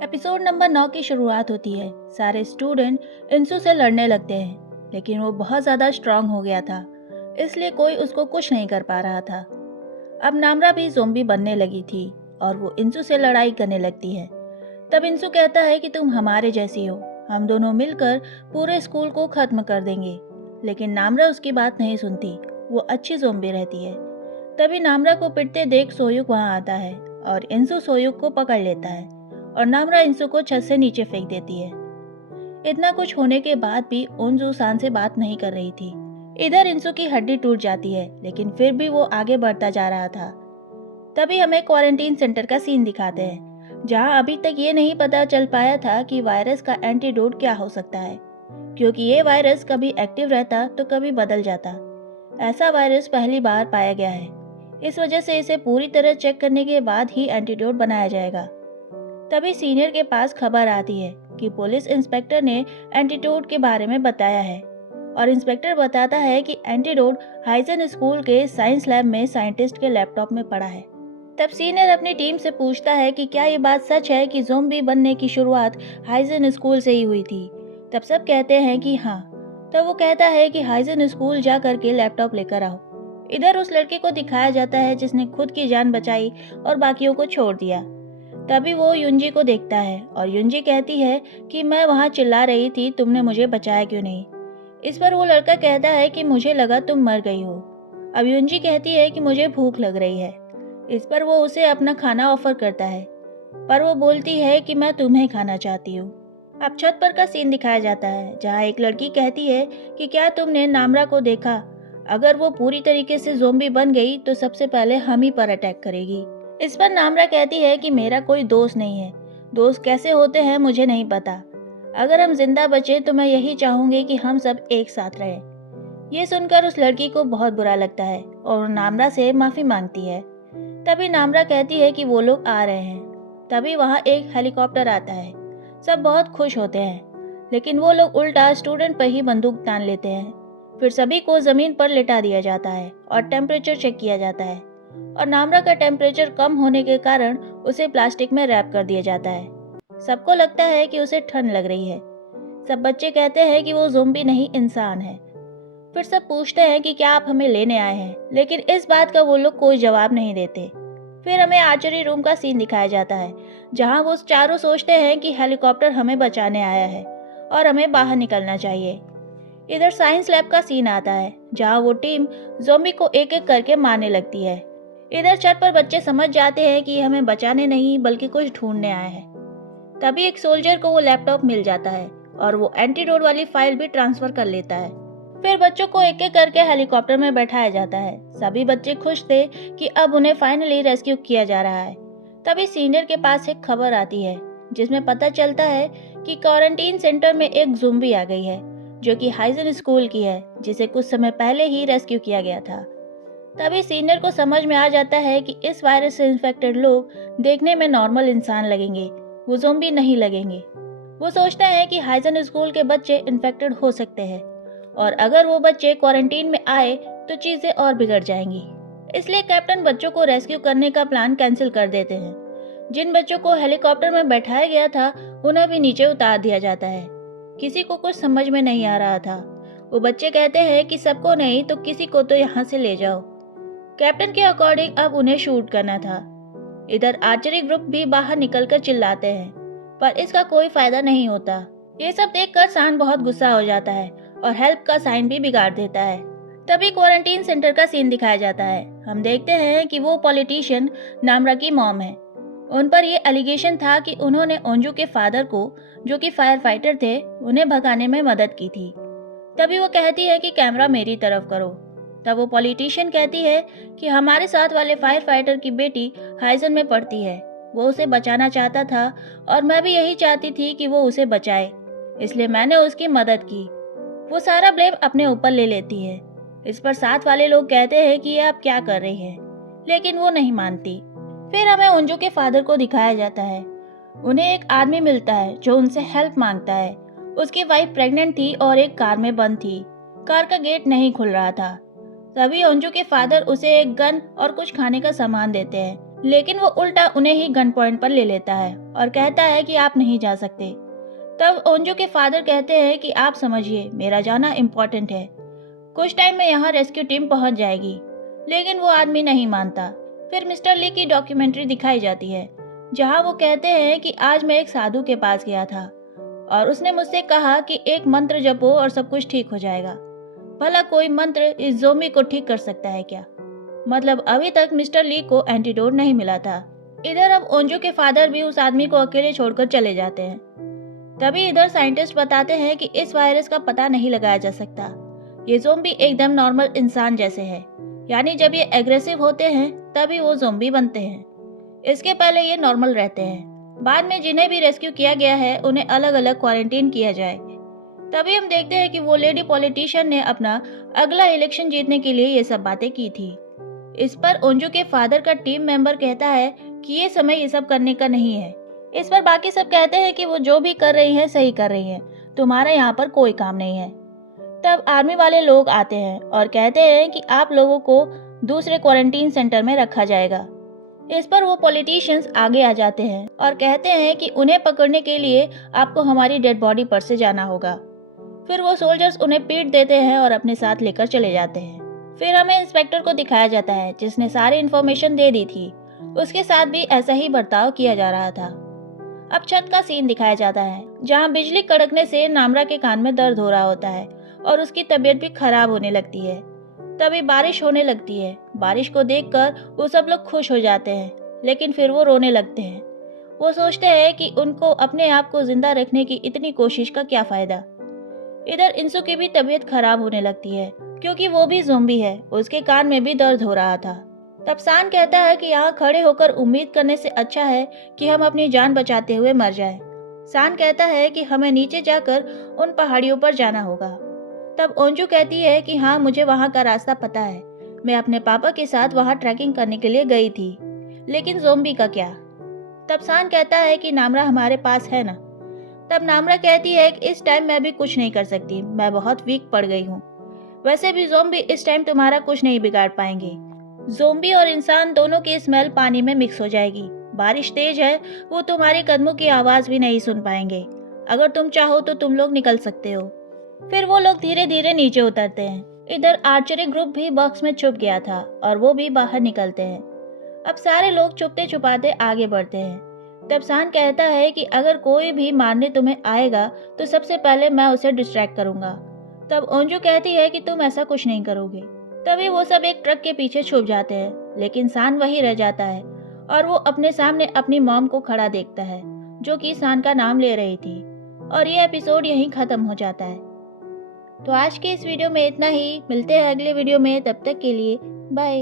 Episode number 9 की शुरुआत होती है। सारे स्टूडेंट इंसू से लड़ने लगते हैं, लेकिन वो बहुत ज़्यादा स्ट्रांग हो गया था, इसलिए कोई उसको कुछ नहीं कर पा रहा था। अब नामरा भी ज़ोंबी बनने लगी थी और वो इंसू से लड़ाई करने लगती है। तब इंसू कहता है कि तुम हमारे जैसी हो, हम दोनों मिलकर पूरे स्कूल को ख़त्म कर देंगे। लेकिन नामरा उसकी बात नहीं सुनती, वो अच्छी ज़ोंबी रहती है। तभी नामरा को पिटते देख सोयुक वहाँ आता है और इंसू सोयुक को पकड़ लेता है और नामरा इंसू को छत से नीचे फेंक देती है। इतना कुछ होने के बाद भी ओंजू सान से बात नहीं कर रही थी। इधर इंसू की हड्डी टूट जाती है, लेकिन फिर भी वो आगे बढ़ता जा रहा था। तभी हमें क्वारंटीन सेंटर का सीन दिखाते हैं, जहां अभी तक ये नहीं पता चल पाया था कि वायरस का एंटीडोट क्या हो सकता है, क्योंकि ये वायरस कभी एक्टिव रहता तो कभी बदल जाता। ऐसा वायरस पहली बार पाया गया है, इस वजह से इसे पूरी तरह चेक करने के बाद ही एंटीडोट बनाया जाएगा। तभी सीनियर के पास खबर आती है कि पुलिस इंस्पेक्टर ने एंटीडोट के बारे में बताया है और इंस्पेक्टर बताता है कि एंटीडोट हाइजन स्कूल के साइंस लैब में साइंटिस्ट के लैपटॉप में पड़ा है। तब सीनियर अपनी टीम से पूछता है कि क्या ये बात सच है कि ज़ोंबी बनने की शुरुआत हाइजन स्कूल से ही हुई थी। तब सब कहते हैं कि हाँ। तब वो कहता है कि हाइजन स्कूल जा करके लैपटॉप लेकर आओ। इधर उस लड़के को दिखाया जाता है जिसने खुद की जान बचाई और बाकियों को छोड़ दिया। तभी वो युंजी को देखता है और युंजी कहती है कि मैं वहाँ चिल्ला रही थी, तुमने मुझे बचाया क्यों नहीं। इस पर वो लड़का कहता है कि मुझे लगा तुम मर गई हो। अब युंजी कहती है कि मुझे भूख लग रही है। इस पर वो उसे अपना खाना ऑफर करता है, पर वो बोलती है कि मैं तुम्हें खाना चाहती हूँ। अब छत पर का सीन दिखाया जाता है, जहाँ एक लड़की कहती है कि क्या तुमने नामरा को देखा, अगर वो पूरी तरीके से ज़ोंबी बन गई तो सबसे पहले हम ही पर अटैक करेगी। इस पर नामरा कहती है कि मेरा कोई दोस्त नहीं है, दोस्त कैसे होते हैं मुझे नहीं पता। अगर हम जिंदा बचे तो मैं यही चाहूंगी कि हम सब एक साथ रहें। ये सुनकर उस लड़की को बहुत बुरा लगता है और नामरा से माफी मांगती है। तभी नामरा कहती है कि वो लोग आ रहे हैं। तभी वहाँ एक हेलीकॉप्टर आता है। सब बहुत खुश होते हैं, लेकिन वो लोग उल्टा स्टूडेंट पर ही बंदूक तान लेते हैं। फिर सभी को जमीन पर लिटा दिया जाता है और टेम्परेचर चेक किया जाता है और नामरा का टेम्परेचर कम होने के कारण उसे प्लास्टिक में रैप कर दिया जाता है। सबको लगता है कि उसे ठंड लग रही है। सब बच्चे कहते हैं कि वो ज़ोंबी नहीं इंसान है। फिर सब पूछते हैं कि क्या आप हमें लेने आए हैं, लेकिन इस बात का वो लोग कोई जवाब नहीं देते। फिर हमें आर्चरी रूम का सीन दिखाया जाता है, जहां वो चारों सोचते हैं कि हेलीकॉप्टर हमें बचाने आया है और हमें बाहर निकलना चाहिए। इधर साइंस लैब का सीन आता है, जहां वो टीम ज़ोंबी को एक एक करके मारने लगती है। इधर छत पर बच्चे समझ जाते हैं कि हमें बचाने नहीं बल्कि कुछ ढूंढने आए हैं। तभी एक सोल्जर को वो लैपटॉप मिल जाता है और वो एंटीडोट वाली फाइल भी ट्रांसफर कर लेता है। फिर बच्चों को एक एक करके हेलीकॉप्टर में बैठाया जाता है। सभी बच्चे खुश थे कि अब उन्हें फाइनली रेस्क्यू किया जा रहा है। तभी सीनियर के पास एक खबर आती है, जिसमें पता चलता है कि क्वारंटीन सेंटर में एक ज़ोंबी आ गई है, जो कि हाइजन स्कूल की है, जिसे कुछ समय पहले ही रेस्क्यू किया गया था। तभी सीनियर को समझ में आ जाता है कि इस वायरस से इन्फेक्टेड लोग देखने में नॉर्मल इंसान लगेंगे, वो ज़ोंबी नहीं लगेंगे। वो सोचता है कि हाइजन स्कूल के बच्चे इन्फेक्टेड हो सकते हैं और अगर वो बच्चे क्वारंटीन में आए तो चीज़ें और बिगड़ जाएंगी। इसलिए कैप्टन बच्चों को रेस्क्यू करने का प्लान कैंसिल कर देते हैं। जिन बच्चों को हेलीकॉप्टर में बैठाया गया था उन्हें भी नीचे उतार दिया जाता है। किसी को कुछ समझ में नहीं आ रहा था। वो बच्चे कहते हैं कि सबको नहीं तो किसी को तो यहाँ से ले जाओ। कैप्टन के अकॉर्डिंग अब उन्हें शूट करना था। इधर आर्चरी ग्रुप भी बाहर निकलकर चिल्लाते हैं, पर इसका कोई फायदा नहीं होता। ये सब देखकर सान बहुत गुस्सा हो जाता है और हेल्प का साइन भी बिगाड़ देता है। तभी क्वारंटीन सेंटर का सीन दिखाया जाता है। हम देखते हैं कि वो पॉलिटिशियन नामरा की मॉम है। उन पर यह एलिगेशन था कि उन्होंने ओंजू के फादर को, जो कि फायर फाइटर थे, उन्हें भगाने में मदद की थी। तभी वो कहती है कि कैमरा मेरी तरफ करो। तब वो पॉलिटिशियन कहती है कि हमारे साथ वाले फायर फाइटर की बेटी हाइजन में पड़ती है, वो उसे बचाना चाहता था और मैं भी यही चाहती थी कि वो उसे बचाए, इसलिए मैंने उसकी मदद की। वो सारा ब्लेम अपने ऊपर ले लेती है। इस पर साथ वाले लोग कहते हैं कि ये आप क्या कर रही हैं, लेकिन वो नहीं मानती। फिर हमें उंजू के फादर को दिखाया जाता है। उन्हें एक आदमी मिलता है जो उनसे हेल्प मांगता है। उसकी वाइफ प्रेग्नेंट थी और एक कार में बंद थी। कार का गेट नहीं खुल रहा था। तभी अंजू के फादर उसे एक गन और कुछ खाने का सामान देते हैं लेकिन वो उल्टा उन्हें ही गन पॉइंट पर ले लेता है और कहता है कि आप नहीं जा सकते। तब ओंजू के फादर कहते हैं कि आप समझिए, मेरा जाना इम्पोर्टेंट है। कुछ टाइम में यहाँ रेस्क्यू टीम पहुँच जाएगी। लेकिन वो आदमी नहीं मानता। फिर मिस्टर ली की डॉक्यूमेंट्री दिखाई जाती है, जहाँ वो कहते हैं कि आज मैं एक साधु के पास गया था और उसने मुझसे कहा कि एक मंत्र जपो और सब कुछ ठीक हो जाएगा। भला कोई मंत्र इस ज़ोंबी को ठीक कर सकता है क्या? मतलब अभी तक मिस्टर ली को एंटीडोट नहीं मिला था। इधर अब ओंजू के फादर भी उस आदमी को अकेले छोड़कर चले जाते हैं। तभी इधर साइंटिस्ट बताते हैं कि इस वायरस का पता नहीं लगाया जा सकता। ये ज़ोंबी एकदम नॉर्मल इंसान जैसे है, यानी जब ये एग्रेसिव होते हैं तभी वो ज़ोंबी बनते हैं। इसके पहले ये नॉर्मल रहते हैं। बाद में जिन्हें भी रेस्क्यू किया गया है उन्हें अलग अलग क्वारंटीन किया जाए। तभी हम देखते हैं कि वो लेडी पॉलिटिशियन ने अपना अगला इलेक्शन जीतने के लिए ये सब बातें की थी। इस पर ओंजू के फादर का टीम मेंबर कहता है कि ये समय ये सब करने का नहीं है। इस पर बाकी सब कहते हैं कि वो जो भी कर रही है सही कर रही है, तुम्हारा यहाँ पर कोई काम नहीं है। तब आर्मी वाले लोग आते हैं और कहते हैं कि आप लोगों को दूसरे क्वारंटीन सेंटर में रखा जाएगा। इस पर वो पॉलिटिशियंस आगे आ जाते हैं और कहते हैं कि उन्हें पकड़ने के लिए आपको हमारी डेड बॉडी पर से जाना होगा। फिर वो सोल्जर्स उन्हें पीट देते हैं और अपने साथ लेकर चले जाते हैं। फिर हमें इंस्पेक्टर को दिखाया जाता है जिसने सारी इन्फॉर्मेशन दे दी थी। उसके साथ भी ऐसा ही बर्ताव किया जा रहा था। अब छत का सीन दिखाया जाता है, जहाँ बिजली कड़कने से नामरा के कान में दर्द हो रहा होता है और उसकी तबीयत भी खराब होने लगती है। तभी बारिश होने लगती है। बारिश को देखकर वो सब लोग खुश हो जाते हैं, लेकिन फिर वो रोने लगते हैं। वो सोचते हैं कि उनको अपने आप को जिंदा रखने की इतनी कोशिश का क्या फायदा। इधर इंसु की भी तबीयत खराब होने लगती है, क्योंकि वो भी ज़ोंबी है। उसके कान में भी दर्द हो रहा था। तब सान कहता है कि यहाँ खड़े होकर उम्मीद करने से अच्छा है कि हम अपनी जान बचाते हुए मर जाएं। सान कहता है कि हमें नीचे जाकर उन पहाड़ियों पर जाना होगा। तब ओंजू कहती है कि हाँ, मुझे वहाँ का रास्ता पता है। मैं अपने पापा के साथ वहाँ ट्रैकिंग करने के लिए गई थी। लेकिन ज़ोंबी का क्या? तब सान कहता है कि नामरा हमारे पास है ना। तब नामरा कहती है कि इस टाइम मैं भी कुछ नहीं कर सकती, मैं बहुत वीक पड़ गई हूँ। वैसे भी ज़ोंबी इस टाइम तुम्हारा कुछ नहीं बिगाड़ पाएंगे। ज़ोंबी और इंसान दोनों की स्मेल पानी में मिक्स हो जाएगी। बारिश तेज है, वो तुम्हारे कदमों की आवाज़ भी नहीं सुन पाएंगे। अगर तुम चाहो तो तुम लोग निकल सकते हो। फिर वो लोग धीरे धीरे नीचे उतरते हैं। इधर आर्चरी ग्रुप भी बॉक्स में छुप गया था और वो भी बाहर निकलते हैं। अब सारे लोग छुपते छुपाते आगे बढ़ते हैं। तब सान कहता है कि अगर कोई भी मारने तुम्हें आएगा तो सबसे पहले मैं उसे डिस्ट्रैक्ट करूंगा। तब ओंजू कहती है कि तुम ऐसा कुछ नहीं करोगे। तभी वो सब एक ट्रक के पीछे छुप जाते हैं, लेकिन सान वहीं रह जाता है और वो अपने सामने अपनी मॉम को खड़ा देखता है, जो कि सान का नाम ले रही थी। और ये एपिसोड यहीं खत्म हो जाता है। तो आज के इस वीडियो में इतना ही। मिलते हैं अगले वीडियो में, तब तक के लिए बाय।